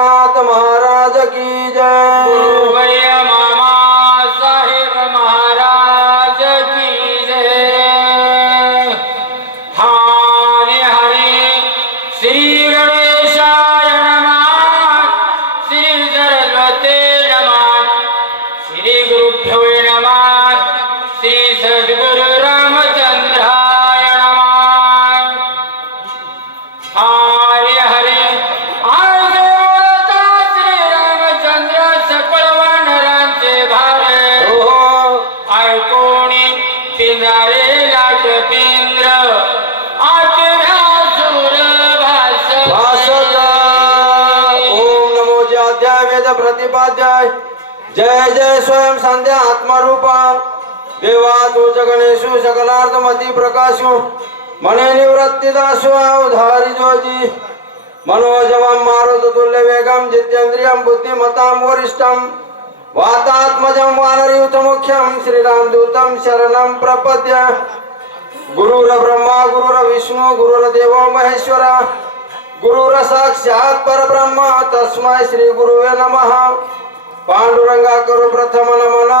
जगन्नाथ महाराज की वेद जय. जय स्वयं संध्या आत्मरूपा देवा तू गणेशु सकलार्थमती प्रकाशु. मने निवृत्ती दासु अवधारी जोजी. मनोजवं मारुत तुल्य जितेन्द्रियं बुद्धिमतां वरिष्ठं. वातात्मजं वानरयुतमुख्यं श्रीरामदूतं शरणं प्रपद्य. गुरुर्ब्रह्मा गुरुर्विष्णू गुरुर्देवो महेश्वरा. गुरुर साक्षात परब्रह्म तस्मै श्री गुरुवे नमः। पांडुरंगा करू प्रथम नमन।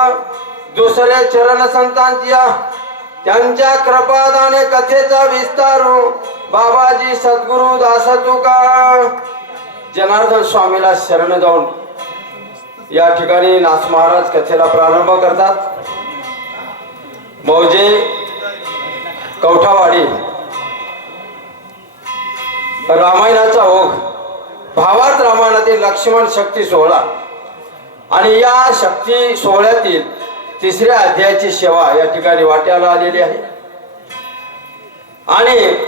दुसरे चरण संतांच्या त्यांच्या कृपादाने कथेचा विस्तारू हो। बाबाजी सद्गुरु दास तुका जनार्दन स्वामीला शरण जाऊन या ठिकाणी नाथ महाराज कथेला प्रारंभ करतात. मौजे कवठावाडी रामायणाचा ओघ. भावात रामायणातील लक्ष्मण शक्ती सोहळा. आणि या शक्ती सोहळ्यातील तिसऱ्या अध्यायाची सेवा या ठिकाणी वाट्याला आलेली आहे. आणि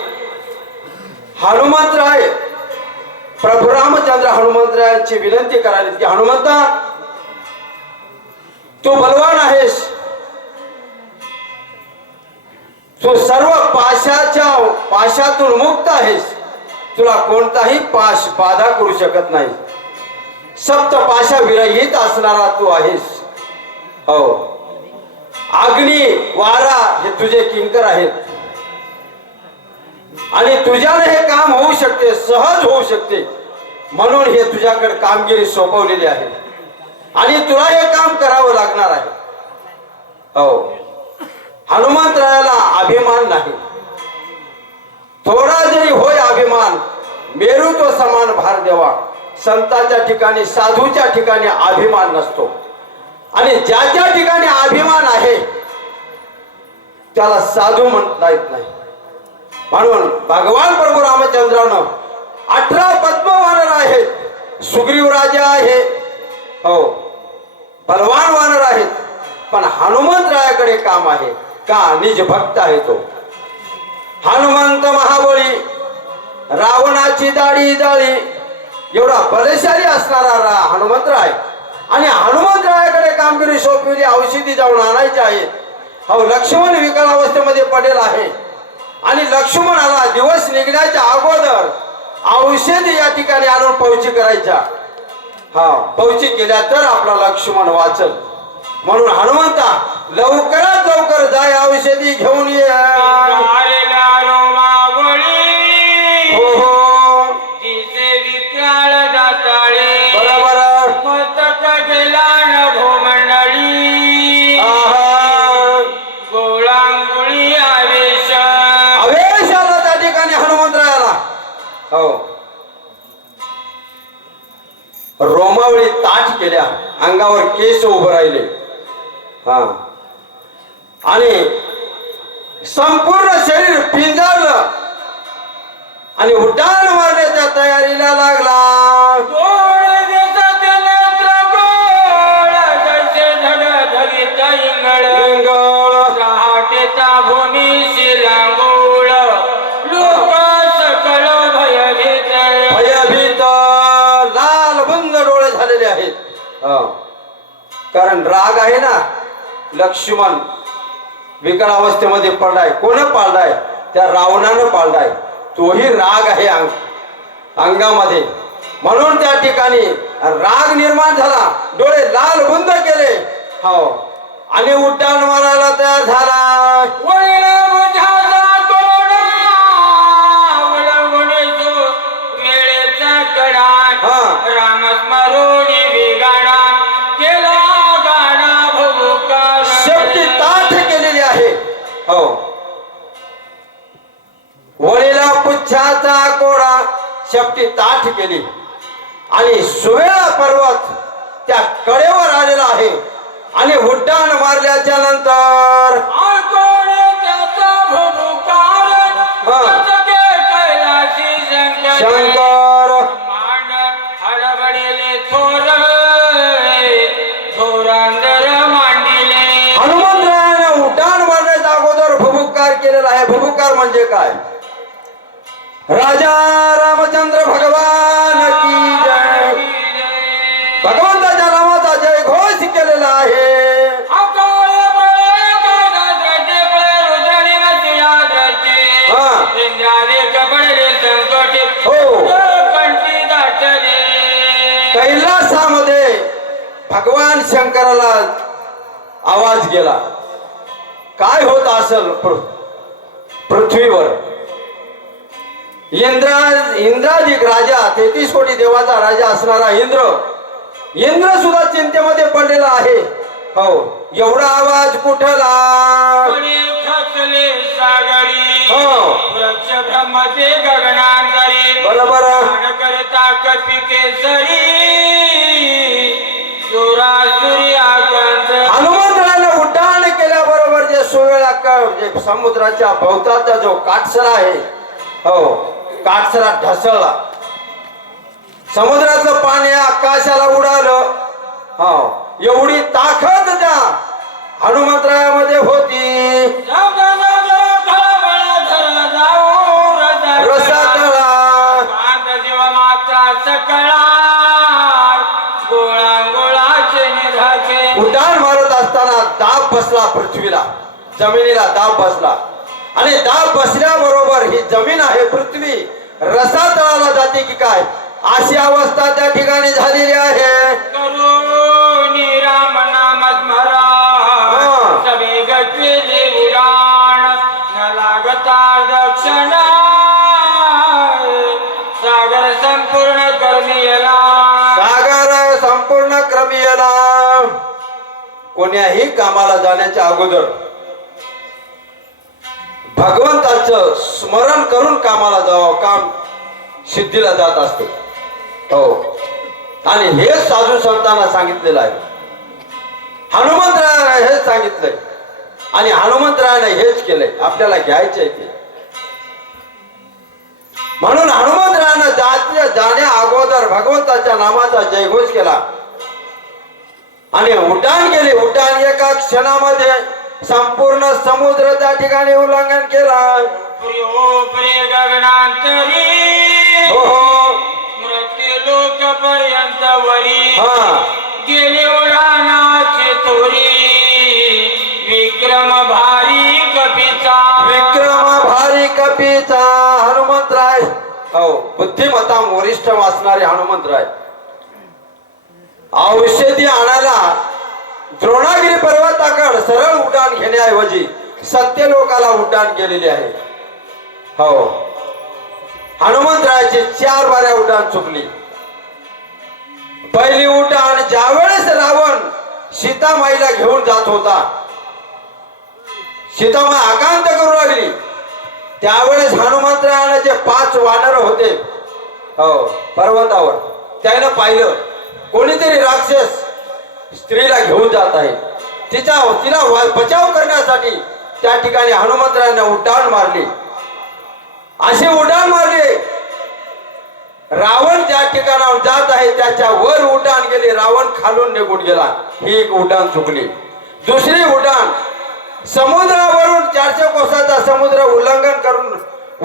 हनुमंतराय प्रभू रामचंद्र हनुमंतरायांची विनंती करायला की हनुमंता तू बलवान आहेस. तू सर्व पाशाच्या पाशातून मुक्त आहेस. तुला कोणताही पाश बाधा करू शकत नाही. सप्त पाशा विरहित असणारा तू आहेस. हो. अग्नी वारा हे तुझे किंकर आहेत. आणि तुझ्याने हे काम होऊ शकते सहज होऊ शकते. म्हणून हे तुझ्याकडे कामगिरी सोपवलेली आहे. आणि तुला हे काम करावं लागणार आहे. हो. हनुमंतरायाला अभिमान नाही. थोडा जरी होय अभिमान मेरू तो समान भार देवा. संतांच्या ठिकाणी साधूच्या ठिकाणी अभिमान नसतो. आणि ज्याच्या ठिकाणी अभिमान आहे त्याला साधू म्हणता येत नाही. म्हणून भगवान प्रभू रामचंद्रानं अठरा पद्मवानर आहेत. सुग्रीव राजा आहे. हो बलवान वानर आहेत. पण हनुमंतरायाकडे काम आहे. का? निज भक्त आहे तो. हनुमंत महाबळी रावणाची दाढी जाळी एवढा बलशाली असणारा रा हनुमंतराय आणि हनुमंतरायाकडे कामगिरी सोपविली औषधी जाऊन आणायची आहे. हो लक्ष्मण विकलावस्थेमध्ये पडेल आहे. आणि लक्ष्मणाला दिवस निघण्याच्या अगोदर औषधी या ठिकाणी आणून पौची करायच्या. हा पौची केल्या तर आपला लक्ष्मण वाचल. म्हणून हनुमंता लवकरात लवकर जाय औषधी घेऊन ये. गोळांगुळी आवेश. आवेश आला त्या ठिकाणी हनुमंतरायाला हो. रोमावळी ताट केल्या. अंगावर केस उभं राहिले. हा. आणि संपूर्ण शरीर पिंजारलं आणि उड्डाण मारण्याच्या तयारीला लागला. कारण राग आहे ना लक्ष्मण विकळ अवस्थेमध्ये पडलाय. कोण पाळलाय? त्या रावणानं पाळलाय. तोही राग आहे अंग अंगामध्ये. म्हणून त्या ठिकाणी राग निर्माण झाला. डोळे लाल बुंद केले. हो. आणि उड्डाण मारायला तयार झाला. हा. रामस्मरुनी शेपटी ताठ केली. आणि सुवेळा पर्वत त्या कडेवर आलेला आहे. आणि उड्डाण मारल्याच्या नंतर शंकर. शंकर. हनुमंतरायाने उड्डाण मारण्याचा अगोदर भुभुकार केलेला आहे. भुभुकार म्हणजे काय? राजा रामचंद्र भगवान की जय। भगवंताच्या रामाचा जय घोष केलेला आहे। हो। कैलासामध्ये भगवान शंकराला आवाज गेला। काय होत असेल पृ- पृथ्वीवर? इंद्रा इंद्राजिक राजा तेहतीस कोटी देवाचा राजा असणारा इंद्र इंद्र सुद्धा चिंतेमध्ये पडलेला आहे हो एवढा आवाज कुठला. हो. बरोबर. हनुमंतराने उड्डाण केल्याबरोबर जे जे समुद्राच्या भोवताचा जो काटसरा आहे हो काटसरा ढसळला. समुद्रातलं पाणी आकाशाला उडालं. हा एवढी ताकद त्या हनुमंतरायामध्ये होती. रसातळा. सकळा गोळा गोळाचे उड्डाण मारत असताना दाब बसला पृथ्वीला. जमिनीला दाब बसला. आणि दाब बसल्याबरोबर ही जमीन आहे पृथ्वी. रसातळाला जाते की काय? अशी अवस्था त्या ठिकाणी झालेली आहे. सागर संपूर्ण सागर संपूर्ण कोण्याही कामाला जाण्याच्या अगोदर भगवंताचं स्मरण करून कामाला जावं काम सिद्धीला जात असते. हो. आणि हे साधू संतांना सांगितलेलं आहे. हनुमंतरायाने हेच सांगितलंय. आणि हनुमंतरायाने हेच केलंय. आपल्याला घ्यायचंय ते. म्हणून हनुमंतरायानं जातीय जाण्या अगोदर भगवंताच्या नामाचा जयघोष केला. आणि उड्डाण केले. उड्डाण एका क्षणामध्ये संपूर्ण समुद्र त्या ठिकाणी उल्लंघन केला. हो हो मृत्यू लोक पर्यंत वरी. हा. गेले उडाणाचे थोरी. विक्रम भारी कपिता विक्रम भारी कपीचा हनुमंतराय हो बुद्धिमत्ता वरिष्ठ वाचणारे हनुमंतराय औषधी आणायला द्रोणागिरी पर्वताकड सरळ उड्डाण घेण्याऐवजी सत्य लोकाला उड्डाण केलेले आहे. हो. हनुमंतरायाची चार बाऱ्या उड्डाण चुकली. पहिली उड्डाण ज्यावेळेस रावण सीतामाईला घेऊन जात होता सीतामाई आकांत करू लागली. त्यावेळेस हनुमंतरायाने जे पाच वानर होते हो पर्वतावर त्यानं पाहिलं. कोणीतरी राक्षस स्त्रीला घेऊन जात आहे तिचा तिला बचाव करण्यासाठी त्या ठिकाणी हनुमंतरायांना उड्डाण मारली. असे उड्डाण मारले. रावण ज्या ठिकाणावर जात आहे त्याच्या वर उड्डाण गेले रावण खालून निघून गेला. ही एक उड्डाण चुकली. दुसरी उड्डाण समुद्रावरून चारशे कोसाचा समुद्र उल्लंघन करून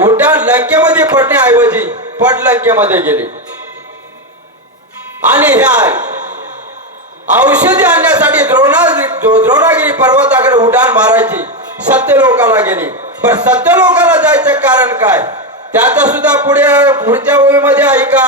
उड्डाण लंकेमध्ये पडण्याऐवजी पट लंकेमध्ये गेले. आणि ह्या औषधी आणण्यासाठी द्रोणा द्रोणागिरी पर्वताकडे उड्डाण मारायची सत्य लोकाला गेली. पण सत्य लोकाला जायचं कारण काय? त्यात सुद्धा पुढे पुढच्या ओळीमध्ये ऐका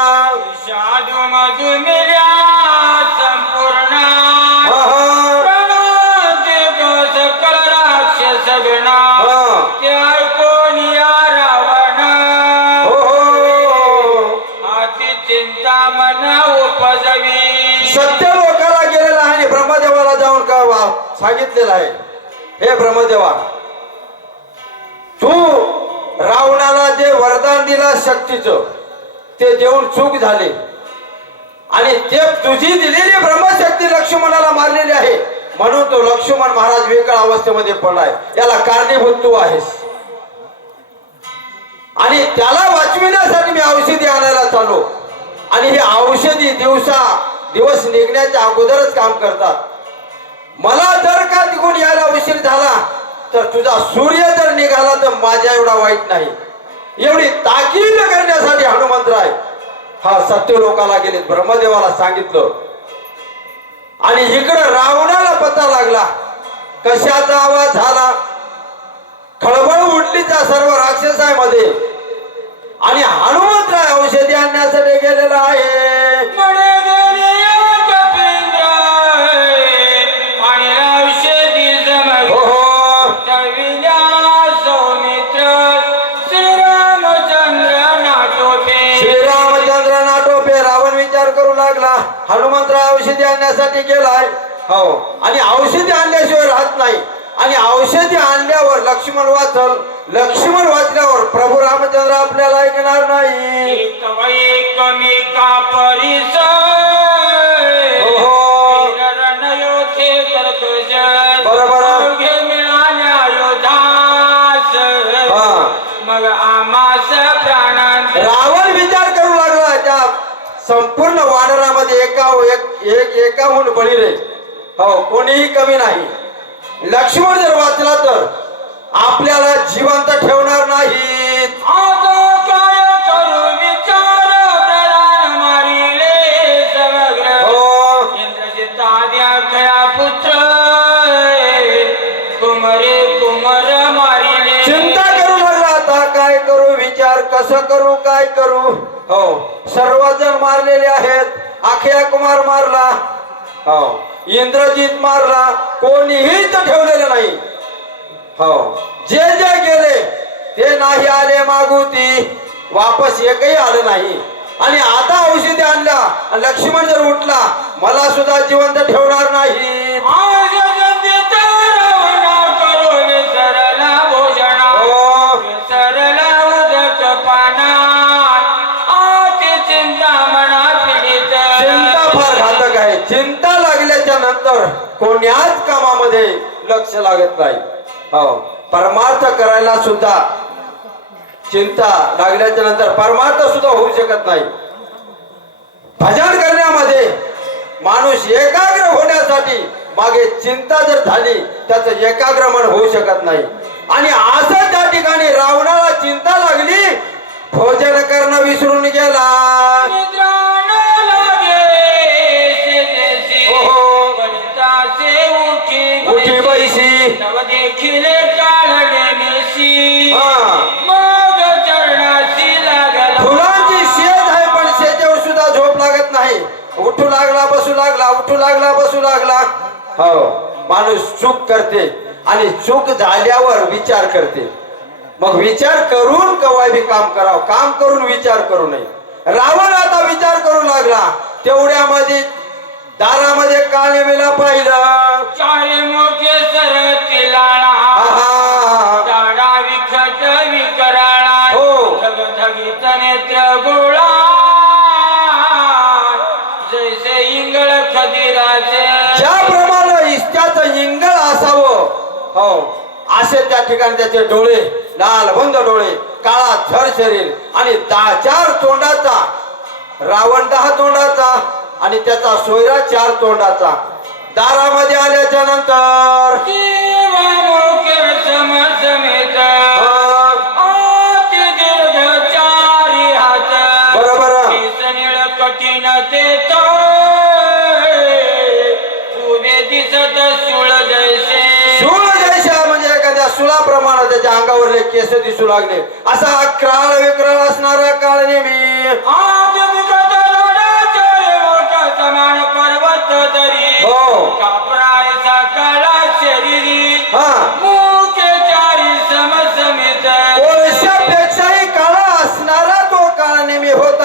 सांगितलेलं आहे. हे ब्रह्मदेवा तू रावणाला जे वरदान दिला शक्तीचं ते देऊन चूक झाली. आणि ते तुझी दिलेली ब्रह्मशक्ती लक्ष्मणाला मारलेली आहे. म्हणून तो लक्ष्मण महाराज वेगळ्या अवस्थेमध्ये पडलाय याला कारणीभूत तू आहेस. आणि त्याला वाचविण्यासाठी मी औषधी आणायला चालू आणि हे औषधी दिवसा दिवस निघण्याच्या अगोदरच काम करतात. मला जर का तिकडून यायला उशीर झाला तर तुझा सूर्य जर निघाला तर माझ्या एवढा वाईट नाही. एवढी ताकीद करण्यासाठी हनुमंतराय हा सत्य लोकाला गेले ब्रह्मदेवाला सांगितलं. आणि इकडं रावणाला पता लागला. कशाचा आवाज झाला? खळबळ उठली त्या सर्व राक्षसामध्ये. आणि हनुमंतराय औषधी आणण्यासाठी गेलेला आहे. हनुमंतराव औषधी आणण्यासाठी गेलाय. हो. आणि औषधी आणल्याशिवाय राहत नाही. आणि औषधी आणल्यावर लक्ष्मण वाचल लक्ष्मण वाचल्यावर प्रभू रामचंद्र आपल्याला ऐकणार नाही. एका एक एक एकाहून बळी रे. हो कोणीही कमी नाही. लक्ष्मण जर वाचला तर आपल्याला जिवंत ठेवणार समग्र. हो. इंद्रजिताद्या खया पुत्र. कुमरे कुमर मारिले चिंता करू लागला आता काय करू विचार कसं करू काय करू? हो सर्वजण मारलेले आहेत. अक्षय कुमार मारला. हो. इंद्रजित मारला. कोणीही तर ठेवलेलं नाही. हो. जे जे गेले ते नाही आले मागुती. वापस एकही आलं नाही. आणि आता औषधी आणल्या. आणि लक्ष्मण जर उठला मला सुद्धा जिवंत ठेवणार नाही. लागल्याच्या कोण्याच कामामध्ये लक्ष लागत नाही. हो परमार्थ करायला सुद्धा चिंता लागल्याच्या नंतर परमार्थ सुद्धा होऊ शकत नाही. भजन करण्यामध्ये माणूस एकाग्र होण्यासाठी मागे चिंता जर झाली त्याचं एकाग्र मन होऊ शकत नाही. आणि असं त्या ठिकाणी रावणाला चिंता लागली भोजन करणं विसरून गेला. नाही. उठू लागला बसू लागला उठू लागला बसू लागला. हो माणूस चूक करते आणि चूक झाल्यावर विचार करते. मग विचार करून कवा बी काम करावं? काम करून विचार करू नये. रावण आता विचार करू लागला. तेवढ्यामध्ये दारामध्ये काळेमेला पाहिलं. हो असे त्या ठिकाणी त्याचे डोळे लाल बंद डोळे काळा झर शरीर आणि दहा चार तोंडाचा रावण दहा तोंडाचा आणि त्याचा सोयरा चार तोंडाचा. दारामध्ये आल्याच्यानंतर सुलाप्रमाणे त्याच्या अंगावरले केस दिसू लागले. असा क्राळ विक्राळ असणारा काळ नेहमी. हो. हा. कोळशापेक्षाही काळा असणारा तो काळ नेहमी केले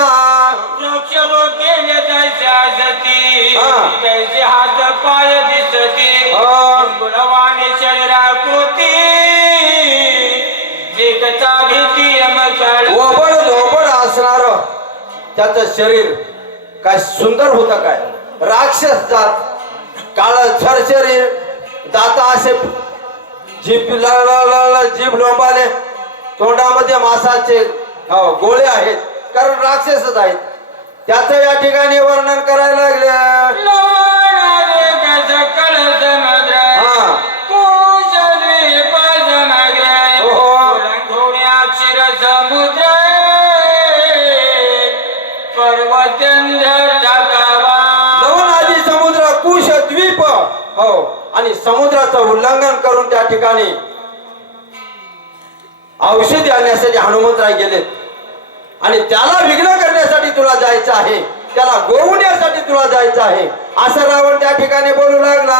हा. हात पाय दिसती. ओबड धोबड असणार त्याचं शरीर काय सुंदर होतं काय? राक्षस जात काळ झर शरीर दाता असे ल- जीभ लोंबाले तोंडामध्ये मासाचे हो, गोळे आहेत. कारण राक्षसच आहेत. त्याचं या ठिकाणी वर्णन करायला लागले. हो. आणि समुद्राचं उल्लंघन करून त्या ठिकाणी औषधी आणण्यासाठी हनुमंतराय गेलेत. आणि त्याला विघ्न करण्यासाठी तुला जायचं आहे. त्याला गोवण्यासाठी तुला जायचं आहे. असं रावण त्या ठिकाणी बोलू लागला.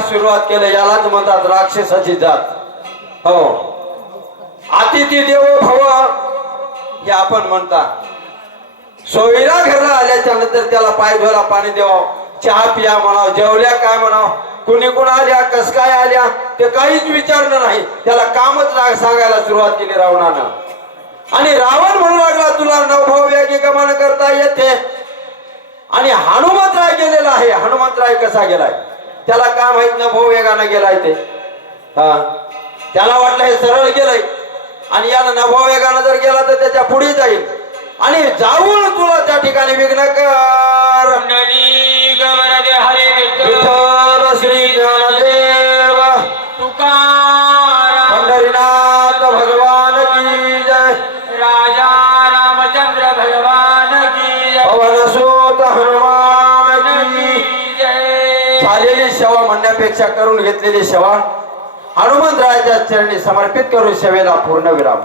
सुरुवात केलं यालाच म्हणतात राक्षसाची जात. हो. अतिथी देवो भव हे आपण म्हणता. सोयीला घरला आल्याच्यानंतर त्याला पाय धुवायला पाणी द्यावं. चहा पिया म्हणावं जेवल्या काय म्हणावं? कुणी कुण आल्या कस काय आल्या? ते काहीच विचारलं नाही. त्याला कामच सांगायला सुरुवात केली रावणानं. आणि रावण म्हणू लागला तुला नवभाव व्यागी गमन करता येते. आणि हनुमंतराय गेलेला आहे. हनुमंतराय कसा गेलाय? त्याला काय माहीत न भाऊ वेगानं गेलाय ते. हा. त्याला वाटलं हे सरळ गेलंय. आणि यानं नभो वेगानं जर गेला तर त्याच्या पुढे जाईल. आणि जाऊन तुला त्या ठिकाणी विघ्न कर श्री अपेक्षा करून घेतलेली सेवा हनुमंतरायाच्या चरणी समर्पित करून सेवेला पूर्ण विराम.